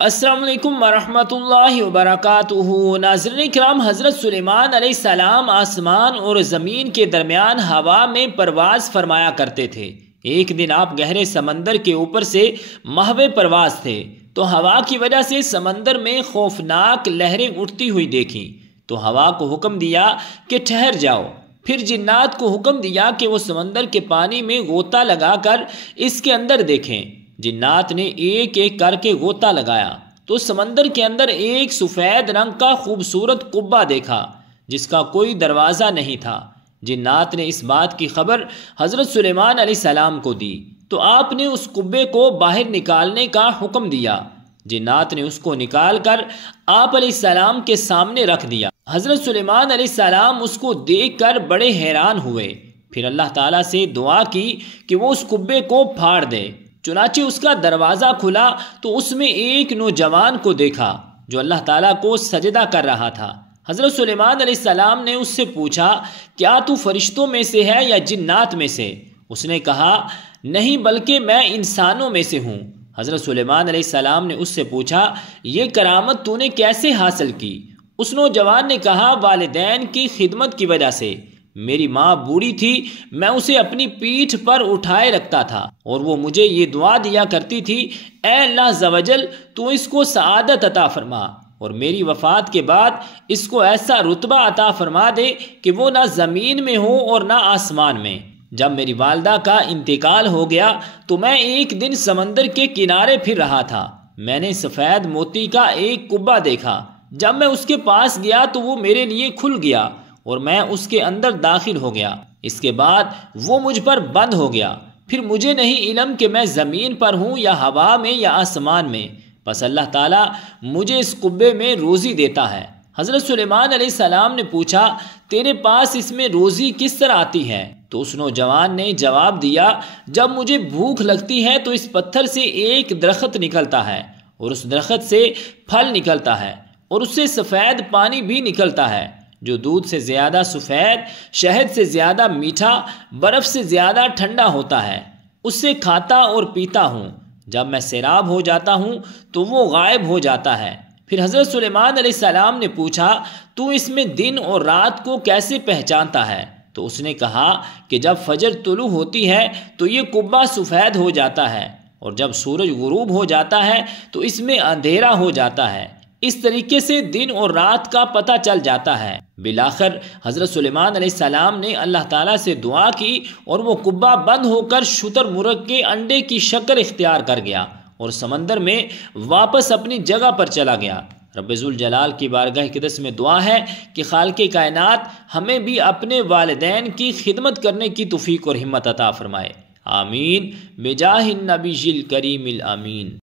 السلام علیکم ورحمۃ اللہ وبرکاتہ۔ ناظرین کرام، حضرت سلیمان علیہ السلام آسمان اور زمین کے درمیان ہوا میں پرواز فرمایا کرتے تھے۔ ایک دن آپ گہرے سمندر کے اوپر سے محو پرواز تھے تو ہوا کی وجہ سے سمندر میں خوفناک لہریں اٹھتی ہوئی دیکھیں تو ہوا کو حکم دیا کہ ٹھہر جاؤ۔ پھر جنات کو حکم دیا کہ وہ سمندر کے پانی میں غوطہ لگا کر اس کے اندر دیکھیں۔ جنات نے ایک ایک کر کے غوطہ لگایا تو سمندر کے اندر ایک سفید رنگ کا خوبصورت قبہ دیکھا جس کا کوئی دروازہ نہیں تھا۔ جنات نے اس بات کی خبر حضرت سلیمان علیہ السلام کو دی تو آپ نے اس قبے کو باہر نکالنے کا حکم دیا۔ جنات نے اس کو نکال کر آپ علیہ السلام کے سامنے رکھ دیا۔ حضرت سلیمان علیہ السلام اس کو دیکھ کر بڑے حیران ہوئے۔ پھر اللہ تعالیٰ سے دعا کی کہ وہ اس قبے کو پھاڑ دے۔ چنانچہ اس کا دروازہ کھلا تو اس میں ایک نوجوان کو دیکھا جو اللہ تعالیٰ کو سجدہ کر رہا تھا۔ حضرت سلیمان علیہ السلام نے اس سے پوچھا، کیا تو فرشتوں میں سے ہے یا جنات میں سے؟ اس نے کہا، نہیں بلکہ میں انسانوں میں سے ہوں۔ حضرت سلیمان علیہ السلام نے اس سے پوچھا، یہ کرامت تو نے کیسے حاصل کی؟ اس نوجوان نے کہا، والدین کی خدمت کی وجہ سے۔ میری ماں بوڑھی تھی، میں اسے اپنی پیٹھ پر اٹھائے رکھتا تھا اور وہ مجھے یہ دعا دیا کرتی تھی، اے اللہ عز و جل تو اس کو سعادت عطا فرما اور میری وفات کے بعد اس کو ایسا رتبہ عطا فرما دے کہ وہ نہ زمین میں ہو اور نہ آسمان میں۔ جب میری والدہ کا انتقال ہو گیا تو میں ایک دن سمندر کے کنارے پھر رہا تھا۔ میں نے سفید موتی کا ایک قبہ دیکھا۔ جب میں اس کے پاس گیا تو وہ میرے لیے کھل گیا اور میں اس کے اندر داخل ہو گیا۔ اس کے بعد وہ مجھ پر بند ہو گیا۔ پھر مجھے نہیں علم کہ میں زمین پر ہوں یا ہوا میں یا آسمان میں، بس اللہ تعالیٰ مجھے اس قبے میں روزی دیتا ہے۔ حضرت سلیمان علیہ السلام نے پوچھا، تیرے پاس اس میں روزی کس طرح آتی ہے؟ تو اس نوجوان نے جواب دیا، جب مجھے بھوک لگتی ہے تو اس پتھر سے ایک درخت نکلتا ہے اور اس درخت سے پھل نکلتا ہے اور اس سے سفید پانی بھی نکلتا ہے جو دودھ سے زیادہ سفید، شہد سے زیادہ میٹھا، برف سے زیادہ ٹھنڈا ہوتا ہے۔ اس سے کھاتا اور پیتا ہوں۔ جب میں سیراب ہو جاتا ہوں تو وہ غائب ہو جاتا ہے۔ پھر حضرت سلیمان علیہ السلام نے پوچھا، تو اس میں دن اور رات کو کیسے پہچانتا ہے؟ تو اس نے کہا کہ جب فجر طلوع ہوتی ہے تو یہ قبہ سفید ہو جاتا ہے اور جب سورج غروب ہو جاتا ہے تو اس میں اندھیرا ہو جاتا ہے۔ اس طریقے سے دن اور رات کا پتہ چل جاتا ہے۔ بالآخر حضرت سلیمان علیہ السلام نے اللہ تعالیٰ سے دعا کی اور وہ قبہ بند ہو کر شتر مرغ کے انڈے کی شکل اختیار کر گیا اور سمندر میں واپس اپنی جگہ پر چلا گیا۔ رب ذوالجلال کی بارگاہ اقدس میں دعا ہے کہ خالق کائنات ہمیں بھی اپنے والدین کی خدمت کرنے کی توفیق اور ہمت عطا فرمائے۔ آمین بجاہ النبی الکریم الامین۔